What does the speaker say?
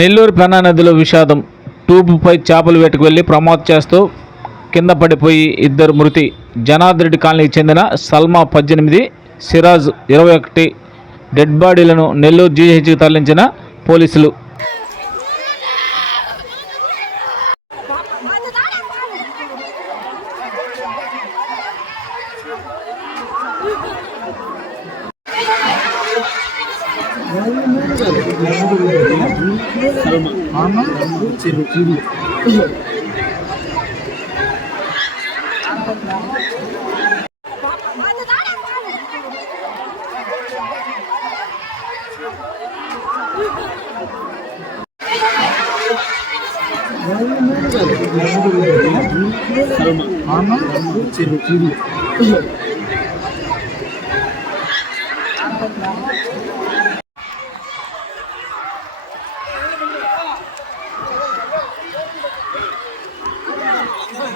నెల్లూరు పెన్నా నదిలో విషాదం. ట్యూబ్పై చేపలు వేటకు వెళ్ళి ప్రమోద్ చేస్తూ కింద పడిపోయి ఇద్దరు మృతి. జనార్దరెడ్డి కాలనీకి చెందిన సల్మా పద్దెనిమిది సిరాజ్ ఇరవై ఒకటి డెడ్ బాడీలను నెల్లూరు జీహెచ్కి తరలించిన పోలీసులు. சல்மா ஆமா. சரி சரி சல்மா ஆமா சரி சரி